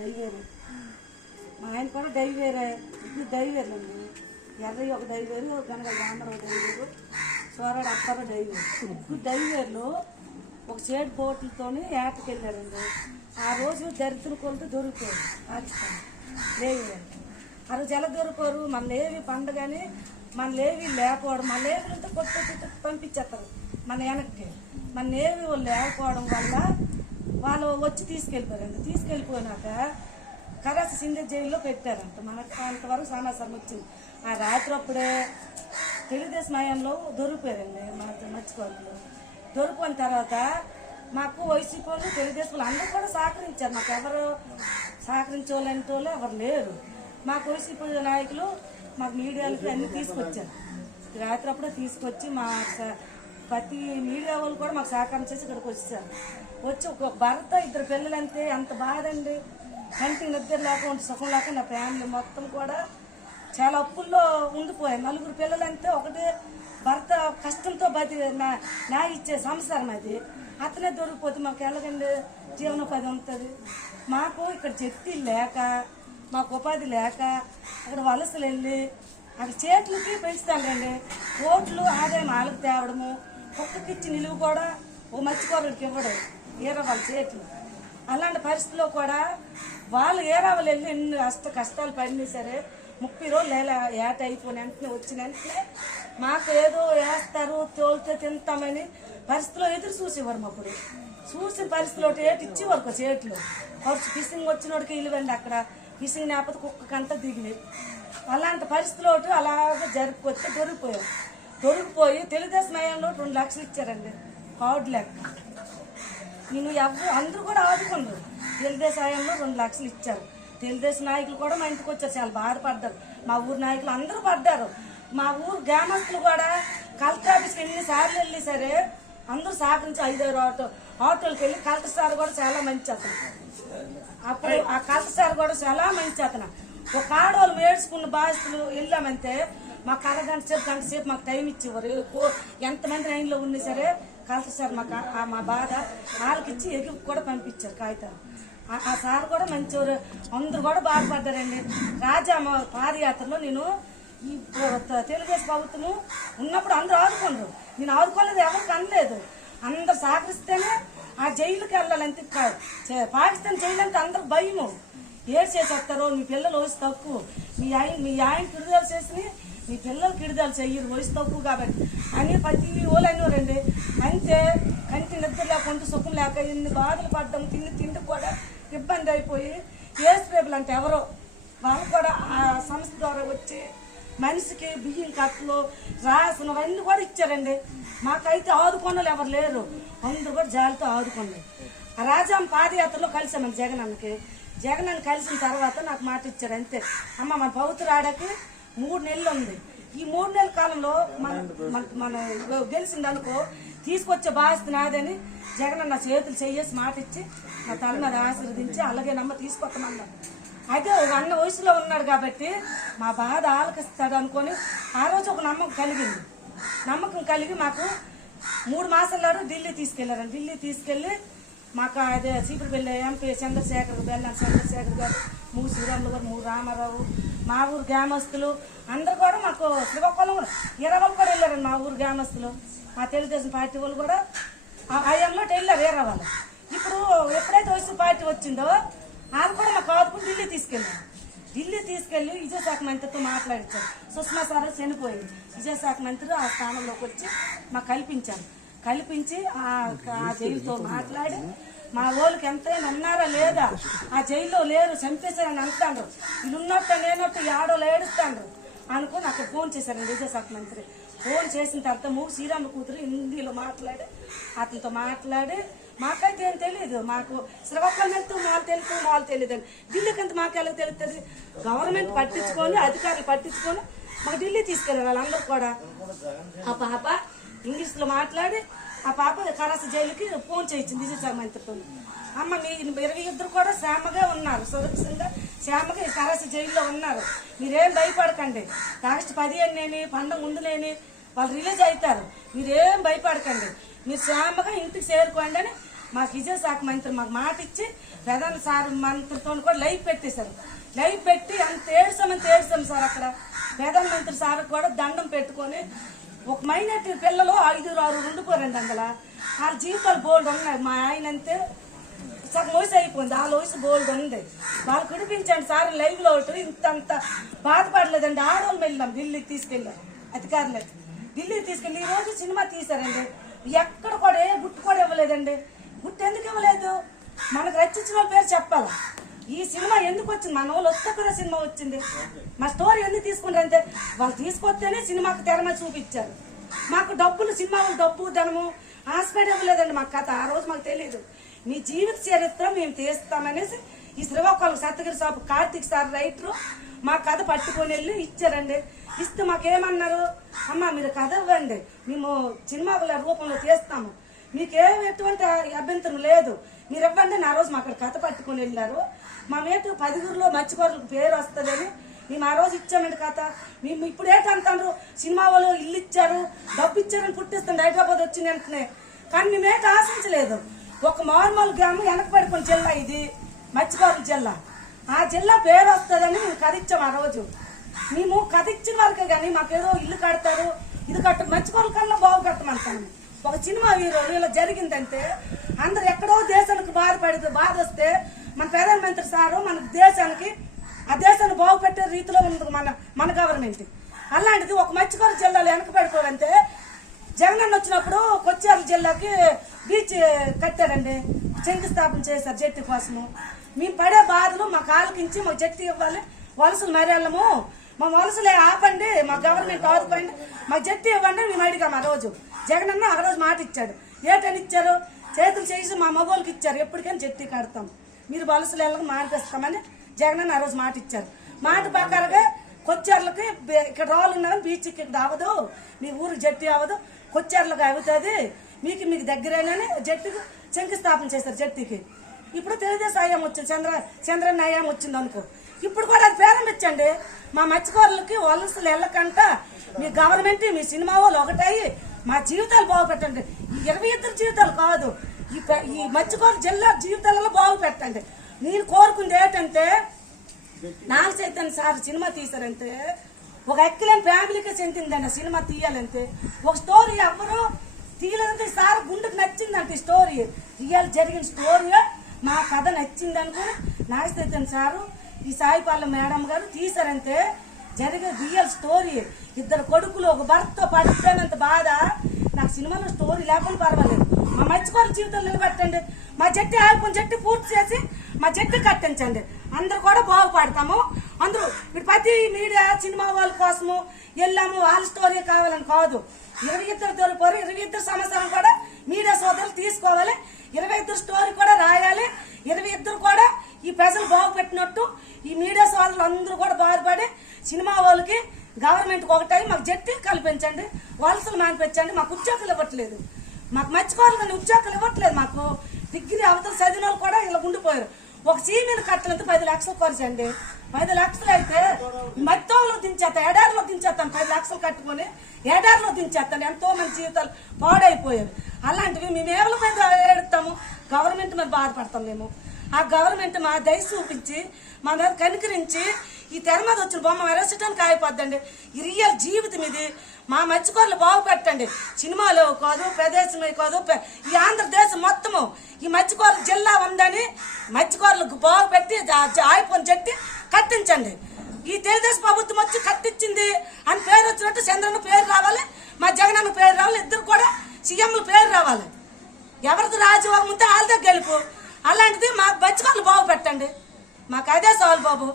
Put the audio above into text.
డైవేరు. మా ఆయన కూడా డైవేరే, ఇప్పుడు డైవేర్లండి. ఎర్రయ్య ఒక డైవేరు, కనుక రామరావు డైవేరు, సోరాడు అప్పారు డైవేరు. ఇప్పుడు డైవేర్లు ఒక చేడు బోట్లతో ఏటకెళ్ళారండి. ఆ రోజు దరిద్ర కొలత దొరికిపోయారు పాకిస్తాన్ లేవేరు. ఆ రోజు ఎలా దొరికారు? మన లేవి పండుగని మన లేవి లేకపోవడం, మన లేవులంతా కొట్టి పంపించేస్తారు మన వెనక్కి. మన నేవి వాళ్ళు లేకపోవడం వల్ల వాళ్ళు వచ్చి తీసుకెళ్ళిపోయారండి. తీసుకెళ్ళిపోయినాక కరాచి సింధే జైల్లో పెట్టారంట. మనకు అంతవరకు సమాచారం వచ్చింది. ఆ రాత్రి అప్పుడే తెలుగుదేశం హయాంలో దొరికిపోయారండి మన మర్చిపోట్లు. దొరికిపోయిన తర్వాత మాకు వైసీపీ వాళ్ళు తెలుగుదేశం వాళ్ళు అందరూ కూడా సహకరించారు. మాకు ఎవరు సహకరించోళ్ళంటే వాళ్ళు ఎవరు లేరు. మాకు వైసీపీ నాయకులు మాకు మీడియాలకి అన్నీ తీసుకొచ్చారు. రాత్రి అప్పుడే తీసుకొచ్చి మా ప్రతి మీడియా వాళ్ళు కూడా మాకు సహకారం చేసి ఇక్కడికి వచ్చారు. వచ్చి ఒక భర్త ఇద్దరు పిల్లలంటే అంత బాధ అండి. కంటికి నిద్ర లేకుండా సుఖం లేక నా ఫ్యామిలీ మొత్తం కూడా చాలా అప్పుల్లో ఉండిపోయారు. 4 పిల్లలంటే ఒకటే భర్త కష్టంతో నా ఇచ్చే సంసారం అది. అతనే దొరికిపోతే మాకు ఎలాగండి జీవనోపాధి ఉంటుంది? మాకు ఇక్కడ చెట్టు లేక, మాకు ఉపాధి లేక అక్కడ వలసలు వెళ్ళి అక్కడ చేతులకి పెంచుతానండి. ఓట్లు ఆదాయం వాళ్ళకి తేవడము, కుక్కకిచ్చి నిలువు కూడా ఓ మర్చిపోరడికి ఇవ్వడం ఏరా వాళ్ళ చేతులు. అలాంటి పరిస్థితుల్లో కూడా వాళ్ళు ఏరావాళ్ళు వెళ్ళి ఎన్ని కష్టాలు పడినా సరే 30 రోజులు ఏట అయిపోయిన వెంటనే వచ్చిన వెంటనే మాకు ఏదో వేస్తారు తోలితే తింటామని పరిస్థితిలో ఎదురు చూసేవారు. అప్పుడు చూసిన పరిస్థితిలో ఏటి ఇచ్చేవారు చేతులు. ఖర్చు ఫిషింగ్ వచ్చినోడికి ఇల్లువండి. అక్కడ ఫిషింగ్ లేకపోతే కుక్కకంతా దిగినాయి. అలాంటి పరిస్థితిలో అలాగే జరిగిపోతే దొరికిపోయి తెలుగుదేశం హయాంలో 2 లక్షలు ఇచ్చారండి కార్డు లెక్క. నేను అందరూ కూడా ఆదుకున్నారు. తెలుగుదేశం హయాంలో 2 లక్షలు ఇచ్చారు. తెలుగుదేశం నాయకులు కూడా మా ఇంటికి వచ్చారు, చాలా బాధపడ్డారు. మా ఊరు నాయకులు అందరూ పడ్డారు. మా ఊరు గ్రామస్తులు కూడా కలెక్టర్ ఆఫీస్కి ఎన్నిసార్లు వెళ్ళి సరే అందరూ సహకరించి 5 ఆటోలకు వెళ్ళి కలెక్టర్ సార్ కూడా చాలా మంచి అతను. అప్పుడు ఆ కలెక్టర్ సార్ కూడా చాలా మంచి అతను. ఒక ఆడవాళ్ళు వేడుచుకున్న బాధితులు వెళ్ళామంటే మాకు అరగంట సేపు గంట సేపు మాకు టైం ఇచ్చేవారు. ఎంతమంది లైన్లో ఉన్నా సరే కలెక్టర్ సార్ మా బాధ వాళ్ళకి ఇచ్చి ఎగిరి కూడా పంపించారు కాగితాలు. ఆ సార్ కూడా మంచివారు. అందరూ కూడా బాధపడ్డారండి. రాజా పాదయాత్రలో నేను ఈ తెలుగుదేశం ప్రభుత్వం ఉన్నప్పుడు అందరూ ఆదుకున్నారు. నేను ఆదుకోలేదు, ఎవరికి అనలేదు. అందరు సహకరిస్తేనే ఆ జైలుకి వెళ్ళాలంతే. పాకిస్తాన్ జైలు అంటే అందరు భయము. ఏడు చేసేస్తారో, మీ పిల్లలు వయసు తక్కువ, మీ ఆయన కిడుదలు చేసి మీ పిల్లలు కిడుదలు చెయ్యరు, వయసు తక్కువ కాబట్టి అని ప్రతి వాళ్ళు అనేవారండి. అంతే కంటి నిద్ర లేకుండా సుఖం లేక ఎన్ని బాధలు పడ్డాం. తిండి కూడా ఇబ్బంది అయిపోయి ఏసుప్రేపులు అంటే ఎవరో వాళ్ళు కూడా ఆ సంస్థ ద్వారా వచ్చి మనిషికి బియ్యం కట్టలు రాసిన అవన్నీ కూడా ఇచ్చారండి. మాకైతే ఆదుకోనలు ఎవరు లేరు. అందరూ కూడా జాలితో ఆదుకున్నారు. ఆ రాజాం పాదయాత్రలో కలిసామని జగన్ అన్న కలిసిన తర్వాత నాకు మాట ఇచ్చారు. అంతే అమ్మ మన పవిత్రాడకి 3 నెలలు ఉంది. ఈ 3 నెలల కాలంలో మన గెలిచిందనుకో తీసుకొచ్చే బాధ్యత నాదని జగన్ అన్న చేతులు చేసి మాట ఇచ్చి నా తల మీద ఆశీర్వదించి అలాగే నమ్మ తీసుకొస్తామన్నారు. అయితే అన్న వయసులో ఉన్నాడు కాబట్టి మా బాధ ఆలకిస్తాడు అనుకొని ఆ రోజు ఒక నమ్మకం కలిగి మాకు 3 మాసాల ఢిల్లీ తీసుకెళ్లారండి. ఢిల్లీ తీసుకెళ్లి మాకు అదే చీపురుపల్లి ఎంపీ చంద్రశేఖర్ గారు, మూడు శ్రీరాములు గారు, మూడు రామారావు, మా ఊరు గ్రామస్తులు అందరు కూడా మాకు శ్రీకాకుళం 20 వాళ్ళు కూడా వెళ్ళారండి. మా ఊరు గ్రామస్తులు, మా తెలుగుదేశం పార్టీ వాళ్ళు కూడా ఆయంలో వెళ్ళారు 20 వాళ్ళు. ఇప్పుడు ఎప్పుడైతే వైసీపీ పార్టీ వచ్చిందో వాళ్ళు కూడా మాకు ఆదుకుని ఢిల్లీ తీసుకెళ్లి విజయశాఖ మంత్రితో మాట్లాడించారు. సుష్మా సార్ చనిపోయింది. విజయశాఖ మంత్రి ఆ స్థానంలోకి వచ్చి మాకు కల్పించి ఆ జైలుతో మాట్లాడి మా వాళ్ళకి ఎంతైనా ఉన్నారా లేదా, ఆ జైల్లో లేరు చంపేశారని అంటాడు. వీళ్ళు ఉన్నట్టు లేనట్టు ఆడోళ్ళు ఏడుస్తాడు అనుకుని అక్కడ ఫోన్ చేశారండి విజయశాఖ మంత్రి. ఫోన్ చేసిన తర్వాత మూడు శ్రీరాముల కూతురు హిందీలో అతనితో మాట్లాడి మాకైతే ఏం తెలియదు. మాకు శ్రీకాకుళం వెళ్తూ వాళ్ళు తెలియదు అని ఢిల్లీకి అంత మాకు ఎలా తెలుస్తుంది? గవర్నమెంట్ పట్టించుకొని అధికారులు పట్టించుకొని మాకు ఢిల్లీ తీసుకెళ్ళారు. వాళ్ళందరూ కూడా ఆ పాప ఇంగ్లీష్లో మాట్లాడి ఆ పాప కరాచి జైలుకి ఫోన్ చేయించింది విజయశాఖ మంత్రితో. అమ్మ మీ 22 కూడా శ్యామగా ఉన్నారు, సురక్షితంగా శ్యామగా కరాచి జైల్లో ఉన్నారు, మీరేం భయపడకండి. ఆగస్టు 15 పండుగ ముందులేని వాళ్ళు రిలీజ్ అవుతారు, మీరేం భయపడకండి, మీరు శ్యామగా ఇంటికి చేరుకోండి అని మాకు విజయశాఖ మంత్రి మాకు మాట ఇచ్చి ప్రధాన సార్ మంత్రితో కూడా లైవ్ పెట్టేశారు. లైవ్ పెట్టి అంత ఏడ్చాం సార్. అక్కడ ప్రధానమంత్రి సార్ కూడా దండం పెట్టుకొని ఒక మైనార్టీ పిల్లలు 5-6 ఉండిపోరండి. అందులో వాళ్ళ జీవితాలు బోల్డ్ ఉన్నాయి. మా ఆయన అంతే సగం వయసు అయిపోయింది, వాళ్ళ వయసు బోల్డ్ ఉంది. వాళ్ళు కుడిపించండి సార్ లైవ్ లో ఇంత బాధపడలేదండి. ఆడవాళ్ళు వెళ్ళాం, ఢిల్లీకి తీసుకెళ్ళాం అధికారులు. ఢిల్లీకి తీసుకెళ్ళి ఈ రోజు సినిమా తీశారండి. ఎక్కడ కూడా ఏ గుట్టు కూడా ఇవ్వలేదండి. గుట్టు ఎందుకు ఇవ్వలేదు? మనకు రచించిన వాళ్ళ పేరు చెప్పాలా. ఈ సినిమా ఎందుకు వచ్చింది? మన వాళ్ళు వస్తే కదా సినిమా వచ్చింది. మా స్టోరీ ఎందుకు తీసుకుంటారంటే వాళ్ళు తీసుకొస్తేనే సినిమాకు తెర మీద చూపించారు. మాకు డబ్బులు, సినిమా డబ్బు ధనము హాస్పిటల్ ఇవ్వలేదండి. మాకు కథ ఆ రోజు మాకు తెలియదు. మీ జీవిత చరిత్ర మేము తీస్తామనేసి ఈ Srikakulam Sattagiri shop Karthik sir writer మా కథ పట్టుకొని వెళ్ళి ఇచ్చారండి. ఇస్తే మాకేమన్నారు, అమ్మ మీరు కథ ఇవ్వండి, మేము సినిమాల రూపంలో తీస్తాము, మీకే ఎటువంటి అభ్యంతరం లేదు, మీరు ఇవ్వండి. నా రోజు మా అక్కడ కథ పట్టుకొని వెళ్ళారు. మా మేటు 10గురిలో మత్స్యకారులకు పేరు వస్తుందని మేము ఆ రోజు ఇచ్చామండి కథ. మేము ఇప్పుడు ఏంటంటారు, సినిమా వాళ్ళు ఇల్లు ఇచ్చారు, డబ్బు ఇచ్చారని పుట్టిస్తుంది హైదరాబాద్ వచ్చింది వెంటనే. కానీ మేమేట ఆశించలేదు. ఒక మారుమూల గ్రామం వెనకబడుకుని జిల్లా ఇది మత్స్యకారుల జిల్లా. ఆ జిల్లా పేరు వస్తుందని మేము కథ ఇచ్చాము ఆ రోజు. మేము కథ ఇచ్చిన వాళ్ళకే కానీ మాకేదో ఇల్లు కడతారు, ఇది కట్ట మత్స్యకారుల కన్నా బాగు కట్టమంటాము. ఒక సినిమా హీరోలు ఇలా జరిగిందంటే అందరు ఎక్కడో దేశానికి బాధ వస్తే మన ప్రధానమంత్రి సారు మన దేశానికి ఆ దేశాన్ని బాగుపెట్టే రీతిలో ఉంది మన గవర్నమెంట్. అలాంటిది ఒక మత్స్యకారు జిల్లాలో వెనకబడిపోవంటే జగనన్న వచ్చినప్పుడు కొచ్చేరు జిల్లాకి బీచ్ కట్టారండి, శంకుస్థాపన చేశారు జట్టి కోసము. మేము పడే బాధలు మా కాలకించి మాకు జట్టి ఇవ్వాలి, వలసలు మరెళ్ళము, మా వలసలే ఆపండి, మా గవర్నమెంట్ ఆదుకోండి, మాకు జట్టి ఇవ్వండి మేము అడిగాం. ఆ రోజు జగనన్న ఆ రోజు మాట ఇచ్చాడు. ఏటని ఇచ్చారు? చేతులు చేసి మా మగోళ్ళకి ఇచ్చారు, ఎప్పటికైనా జట్టి కడతాం, మీరు వలసలు వెళ్ళక మార్పిస్తామని జగనన్న ఆ రోజు మాట ఇచ్చారు. మాట ప్రకారంగా కొచ్చేర్లకి ఇక్కడ రాళ్ళు ఉన్నారని బీచ్కి ఇక్కడ అవ్వదు, మీ ఊరికి జట్టి అవ్వదు, కొచ్చేర్లకు అవుతుంది, మీకు దగ్గరేనని జట్టుకు శంకుస్థాపన చేశారు జట్టికి. ఇప్పుడు తెలుగుదేశం హయాం వచ్చింది, చంద్రన్న హయాం వచ్చింది అనుకో. ఇప్పుడు కూడా అది ప్రారంభించండి. మా మత్స్యకారులకి వలసలు వెళ్ళకంట మీ గవర్నమెంట్ మీ సినిమా వాళ్ళు ఒకటయ్యి మా జీవితాలు బాగుపెట్టండి. ఈ 22 జీవితాలు కాదు, ఈ మత్స్యకారు జిల్లా జీవితాలలో బాగు పెట్టండి. నేను కోరుకుంది ఏంటంటే నాగ చైతన్య సార్ సినిమా తీశారంటే ఒక ఎక్కలేని ఫ్యామిలీకి చెందిందండి ఆ సినిమా తీయాలంటే. ఒక స్టోరీ ఎవరు తీయలేదంటే సార్ గుండెకు నచ్చిందంటే స్టోరీ రియల్ జరిగిన స్టోరీ నా కథ నచ్చింది అనుకుని నాగ చైతన్య సారు ఈ సాయిపాలెం మేడం గారు తీశారంటే జరిగే రియల్ స్టోరీ. 2 కొడుకులు ఒక భర్తతో పడిపోయినంత బాధ నాకు సినిమాలో స్టోరీ లేకుండా పర్వాలేదు. మా మత్స్యకారుల జీవితంలో నిలబెట్టండి, మా జట్టి ఆడుకుని జట్టి పూర్తి చేసి మా జట్టు కట్టించండి, అందరూ కూడా బాగుపడతాము. అందరూ ఇప్పుడు ప్రతి మీడియా సినిమా వాళ్ళ కోసము వెళ్ళాము వాళ్ళ స్టోరీ కావాలని కాదు. 22 దొరికిపోరు, 22 సంవత్సరం కూడా మీడియా సోదరులు తీసుకోవాలి, 22 స్టోరీ కూడా రాయాలి, 22 కూడా ఈ ప్రజలు బాగుపెట్టినట్టు ఈ మీడియా సోదరులు అందరూ కూడా బాధపడి సినిమా వాళ్ళకి గవర్నమెంట్కి ఒకటై మాకు జట్టి కల్పించండి, వలసలు మానిపించండి. మాకు ఉద్యోగాలు ఇవ్వట్లేదు, మాకు మర్చిపోవాలి కానీ ఉద్యోగాలు ఇవ్వట్లేదు. మాకు డిగ్రీ అవతల చదివిన వాళ్ళు కూడా ఇలా ఉండిపోయారు. ఒక సీమీని కట్టలంటే 10 లక్షలు ఖర్చు అండి. 10 లక్షలు అయితే మత్తోలో దించేస్తాను, ఎడారిలో దించేస్తాను, 10 లక్షలు కట్టుకొని ఎడారిలో దించేస్తాను. ఎంతో మంది జీవితాలు పాడైపోయారు. అలాంటివి మేము ఎవరి మీద ఏడుస్తాము? గవర్నమెంట్ మీద బాధపడతాం మేము. ఆ గవర్నమెంట్ మా దయ చూపించి మా మీద కనికరించి ఈ తెర మీద వచ్చిన బొమ్మ వెరసటానికి అయిపోద్దండి. ఈ రియల్ జీవితం ఇది. మా మత్స్యకారులు బాగుపెట్టండి, సినిమాలో కాదు, ప్రదేశమే కాదు, ఈ ఆంధ్రదేశం మొత్తము ఈ మత్స్యకారుల జిల్లా ఉందని మత్స్యకారులకు బాగుపెట్టి ఆయిపోని చెట్టి కట్టించండి. ఈ తెలుగుదేశం ప్రభుత్వం వచ్చి కట్టించింది అని పేరు వచ్చినట్టు చంద్రన్న పేరు రావాలి, మా జగనన్న పేరు రావాలి, ఇద్దరు కూడా సీఎంల పేరు రావాలి. ఎవరిది రాజ్యభాగం ఉంటే వాళ్ళదే గెలుపు. అలాంటిది మా మత్స్యకారులు బాగుపెట్టండి, మాకు అదే సవాల్ బాబు.